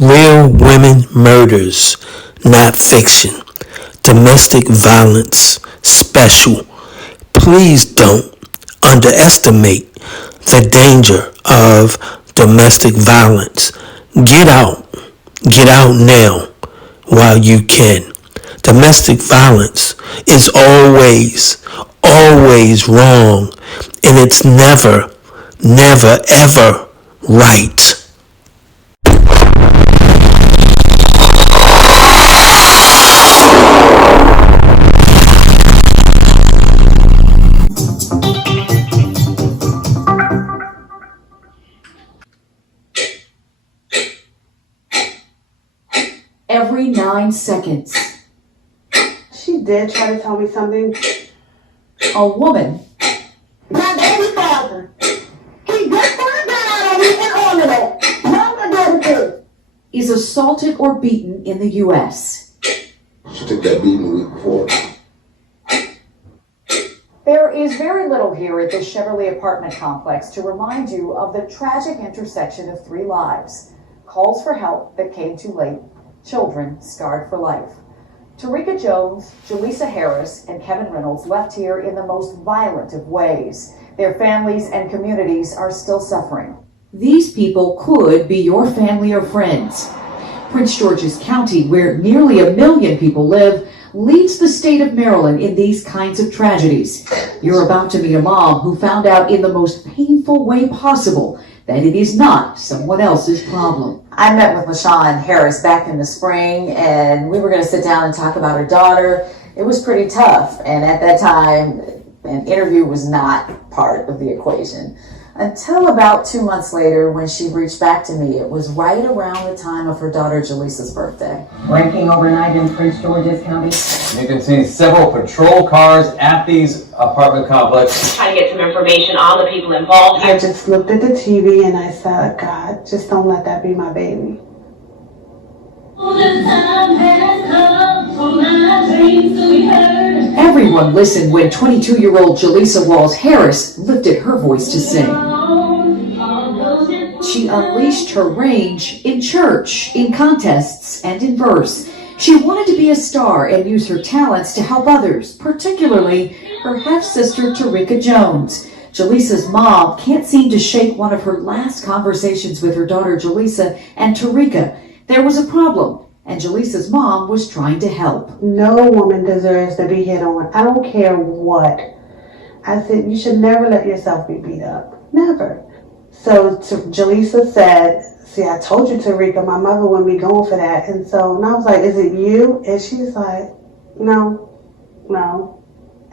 Real women murders, not fiction. Domestic violence special. Please don't underestimate the danger of domestic violence. Get out. Get out now while you can. Domestic violence is always wrong, and it's never, ever right. Every 9 seconds, She did try to tell me something. a woman My baby father. He just put a gun on me and ordered it. Mama did it. is assaulted or beaten in the U.S. She took that beating the week before. There is very little here at this Chevrolet apartment complex to remind you of the tragic intersection of 3 lives. Calls for help that came too late. Children scarred for life. Tarika Jones, Jaleesa Harris, and Kevin Reynolds left here in the most violent of ways. Their families and communities are still suffering. These people could be your family or friends. Prince George's County, where nearly 1 million people live, leads the state of Maryland in these kinds of tragedies. You're about to meet a mom who found out in the most painful way possible that it is not someone else's problem. I met with LaShawn Harris back in the spring, and we were going to sit down and talk about her daughter. It was pretty tough, and at that time, an interview was not part of the equation. Until about 2 months later, when she reached back to me, it was right around the time of her daughter Jaleesa's birthday. Breaking overnight in Prince George's County. You can see several patrol cars at these apartment complexes. Trying to get some information on the people involved I just looked at the TV and I said, God, just don't let that be my baby. Everyone listened when 22-year-old Jaleesa Walls Harris lifted her voice to sing. She unleashed her range in church, in contests, and in verse. She wanted to be a star and use her talents to help others, particularly her half-sister Tarika Jones. Jaleesa's mom can't seem to shake one of her last conversations with her daughter Jaleesa and Tarika. There was a problem, and Jaleesa's mom was trying to help. No woman deserves to be hit on. I don't care what. I said, you should never let yourself be beat up. Never. So Jaleesa said, see, I told you, Tarika, my mother wouldn't be going for that. And I was like, is it you? And she's like, no.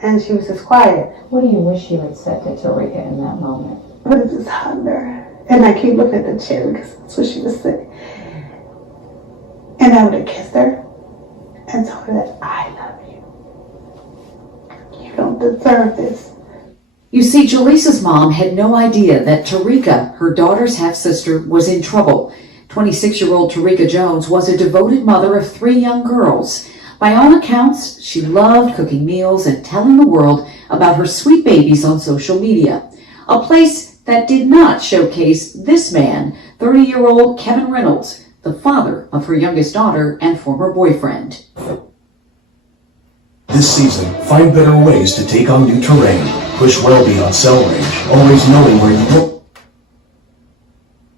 And she was just quiet. What do you wish you had said to Tarika in that moment? I would have just hugged her. And I keep looking at the chair because that's what she was saying. And I would have kissed her and told her that I love you. You don't deserve this. You see, Jaleesa's mom had no idea that Tarika, her daughter's half-sister, was in trouble. 26-year-old Tarika Jones was a devoted mother of 3 young girls. By all accounts, she loved cooking meals and telling the world about her sweet babies on social media. A place that did not showcase this man, 30-year-old Kevin Reynolds, the father of her youngest daughter and former boyfriend. This season, find better ways to take on new terrain. Push well beyond cell range, always knowing where you go.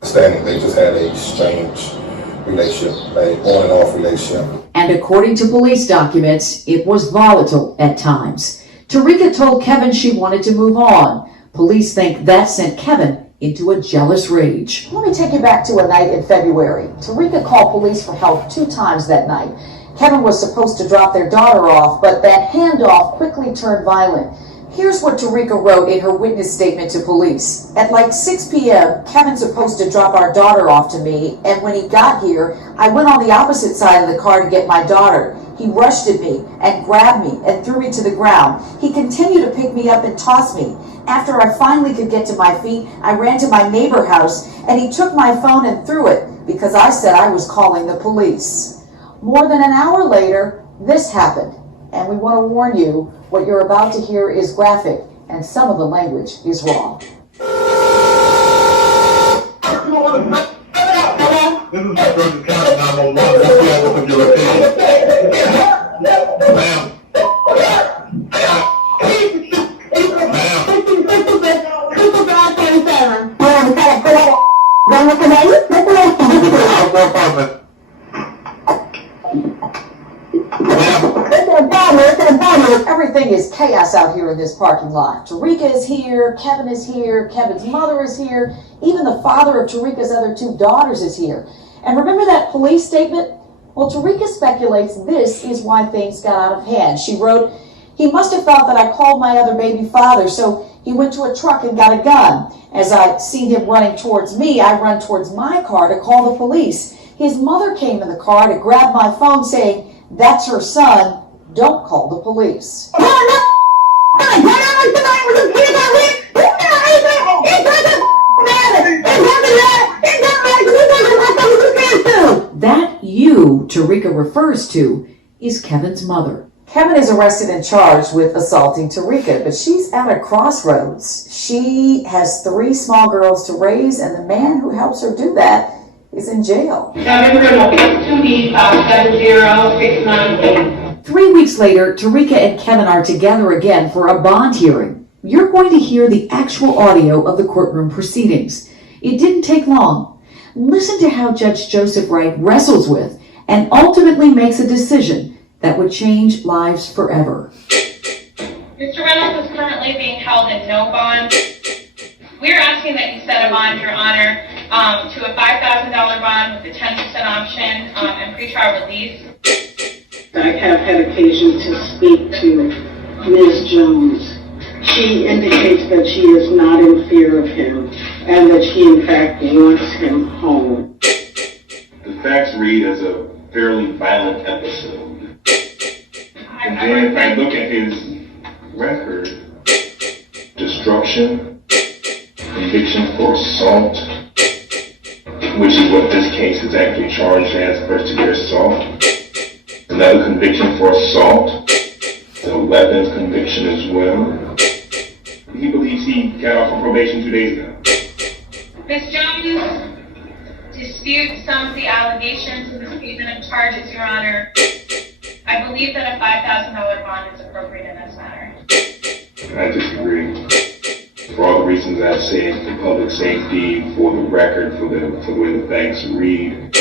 Standing, they just had a strange relationship, a on and off relationship. And according to police documents, it was volatile at times. Tarika told Kevin she wanted to move on. Police think that sent Kevin into a jealous rage. Let me take you back to a night in February. Tarika called police for help 2 times that night. Kevin was supposed to drop their daughter off, but that handoff quickly turned violent. Here's what Tarika wrote in her witness statement to police. At like 6 p.m., Kevin's supposed to drop our daughter off to me, and when he got here, I went on the opposite side of the car to get my daughter. He rushed at me and grabbed me and threw me to the ground. He continued to pick me up and toss me. After I finally could get to my feet, I ran to my neighbor's house, and he took my phone and threw it because I said I was calling the police. More than an hour later, this happened, and we want to warn you, what you're about to hear is graphic, and some of the language is wrong. This is Georgia County 911. Let's see what's your opinion. Ma'am. Everything is chaos out here in this parking lot. Tarika is here, Kevin is here, Kevin's mother is here, even the father of Tarika's other two daughters is here. And remember that police statement? Well, Tarika speculates this is why things got out of hand. She wrote, "He must have thought that I called my other baby father, so he went to a truck and got a gun. As I seen him running towards me, I run towards my car to call the police. His mother came in the car to grab my phone saying, 'That's her son, don't call the police.'" That "you" Tarika refers to is Kevin's mother. Kevin is arrested and charged with assaulting Tarika, but she's at a crossroads. She has 3 small girls to raise, and the man who helps her do that is in jail. 3 weeks later, Tarika and Kevin are together again for a bond hearing. You're going to hear the actual audio of the courtroom proceedings. It didn't take long. Listen to how Judge Joseph Wright wrestles with and ultimately makes a decision that would change lives forever. Mr. Reynolds is currently being held in no bond. We're asking that you set a bond, Your Honor, to a $5,000 bond with a 10% option and pretrial release. I have had occasion to speak to Ms. Jones. She indicates that she is not in fear of him and that she in fact wants him home. The facts read as a fairly violent episode. And then if I look at his record, destruction, conviction for assault, which is what this case is actually charged as, first-degree assault. Another conviction for assault, the weapons conviction as well. He believes he got off on probation 2 days ago. Ms. Jones disputes some of the allegations in the statement of charges, Your Honor. I believe that a $5,000 bond is appropriate in this matter. I disagree. For all the reasons I've said, for public safety, for the record, for the way the facts read,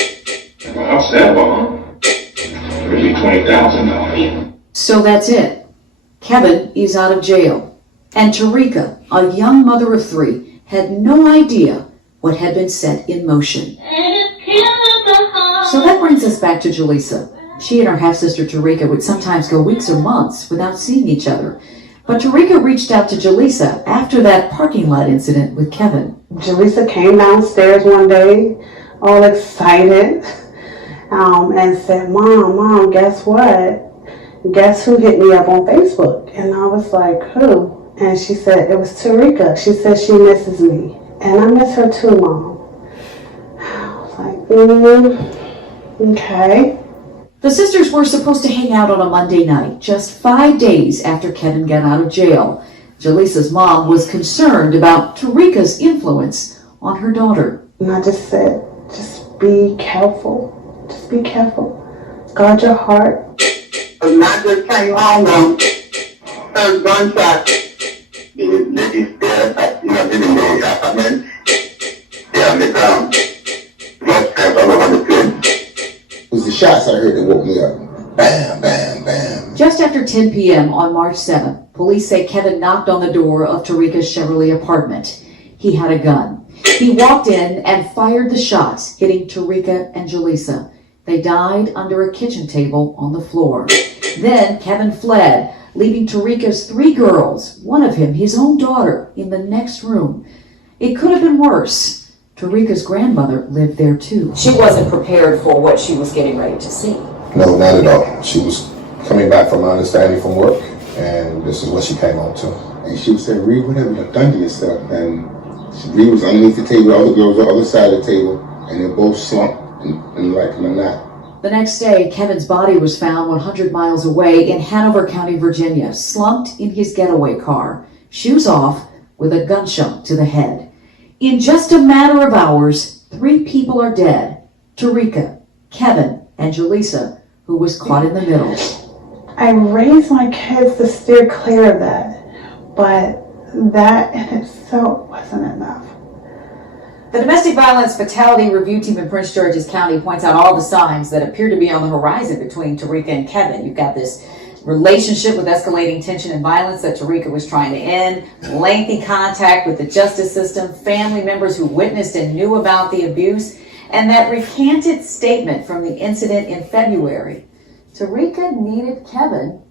well, I'll set a bond. It'll be $20,000. So that's it. Kevin is out of jail. And Tarika, a young mother of 3, had no idea what had been set in motion. So that brings us back to Jaleesa. She and her half-sister Tarika would sometimes go weeks or months without seeing each other. But Tarika reached out to Jaleesa after that parking lot incident with Kevin. Jaleesa came downstairs one day, all excited, and said, Mom, guess what? Guess who hit me up on Facebook? And I was like, who? And she said, it was Tarika. She said she misses me. And I miss her too, Mom. I was like, okay. The sisters were supposed to hang out on a Monday night, just 5 days after Kevin got out of jail. Jaleesa's mom was concerned about Tarika's influence on her daughter. And I just said, just be careful. Just be careful. Guard your heart. And I just came home now. Heard gunshot. Ladies there, didn't know what happened. Yeah, they found blood stains all over the field. It was the shots I heard that woke me up. Bam, bam, bam. Just after 10 p.m. on March 7th, police say Kevin knocked on the door of Tarika's Chevrolet apartment. He had a gun. He walked in and fired the shots, hitting Tarika and Jaleesa. They died under a kitchen table on the floor. Then Kevin fled, leaving Tarika's 3 girls, one of them his own daughter, in the next room. It could have been worse. Tarika's grandmother lived there too. She wasn't prepared for what she was getting ready to see. No, not at all. She was coming back from my understanding from work, and this is what she came on to. And she was saying, Reed, what have you done to yourself? And Reed was underneath the table, all the girls were on the other side of the table, and they both slumped and like in a knot. The next day, Kevin's body was found 100 miles away in Hanover County, Virginia, slumped in his getaway car, shoes off, with a gunshot to the head. In just a matter of hours, 3 people are dead. Tarika, Kevin, and Jaleesa, who was caught in the middle. I raised my kids to steer clear of that, but that in itself wasn't enough. The Domestic Violence Fatality Review Team in Prince George's County points out all the signs that appear to be on the horizon between Tarika and Kevin. You've got this relationship with escalating tension and violence that Tarika was trying to end, lengthy contact with the justice system, family members who witnessed and knew about the abuse, and that recanted statement from the incident in February. Tarika needed Kevin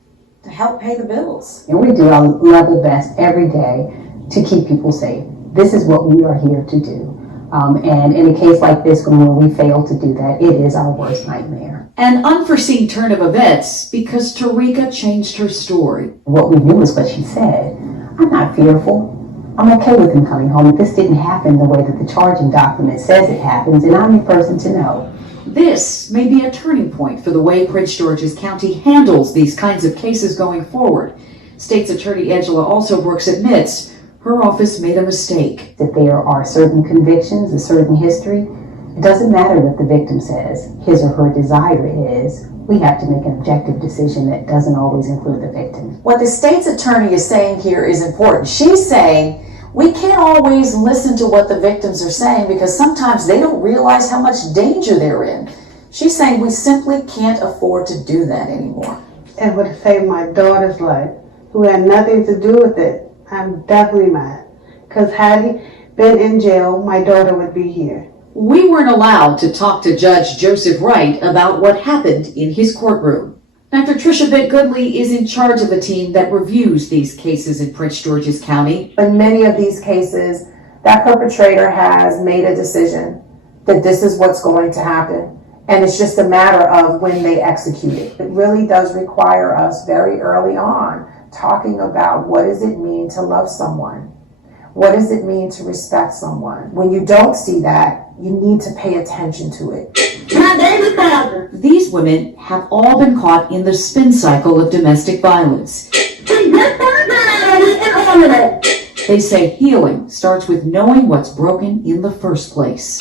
to help pay the bills. And we do our level best every day to keep people safe. This is what we are here to do. And in a case like this, when we fail to do that, it is our worst nightmare. An unforeseen turn of events because Tarika changed her story. What we knew is what she said. I'm not fearful. I'm okay with him coming home. If this didn't happen the way that the charging document says it happens, and I'm the person to know. This may be a turning point for the way Prince George's County handles these kinds of cases going forward. State's Attorney Angela Alsobrooks admits her office made a mistake. That there are certain convictions, a certain history. It doesn't matter what the victim says, his or her desire is. We have to make an objective decision that doesn't always include the victim. What the state's attorney is saying here is important. She's saying we can't always listen to what the victims are saying because sometimes they don't realize how much danger they're in. She's saying we simply can't afford to do that anymore. It would have saved my daughter's life, who had nothing to do with it. I'm definitely mad. Because had he been in jail, my daughter would be here. We weren't allowed to talk to Judge Joseph Wright about what happened in his courtroom. Dr. Tricia Bent-Goodley is in charge of the team that reviews these cases in Prince George's County. In many of these cases, that perpetrator has made a decision that this is what's going to happen. And it's just a matter of when they execute it. It really does require us very early on talking about what does it mean to love someone? What does it mean to respect someone? When you don't see that, you need to pay attention to it. These women have all been caught in the spin cycle of domestic violence. They say healing starts with knowing what's broken in the first place.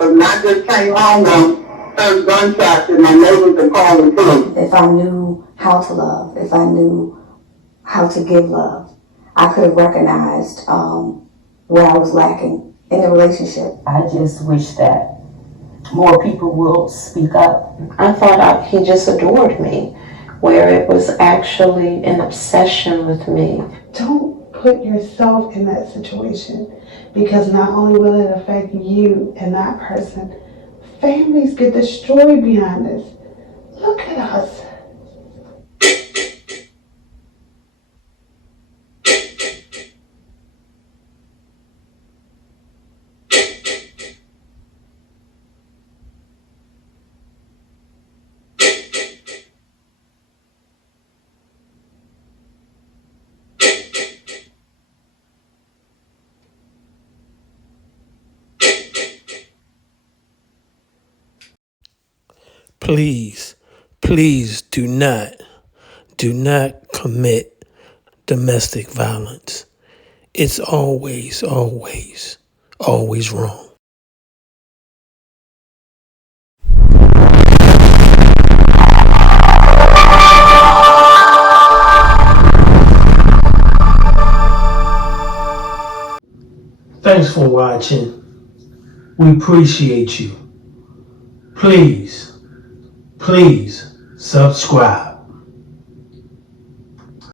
Not just came home and heard gunshots and my neighbors are calling police. If I knew how to love, if I knew how to give love, I could have recognized where I was lacking in the relationship. I just wish that more people will speak up. I thought he just adored me, where it was actually an obsession with me. Don't put yourself in that situation, because not only will it affect you and that person, families get destroyed behind this. Look at us. Please, please do not commit domestic violence. It's always, always, always wrong. Thanks for watching. We appreciate you. Please subscribe.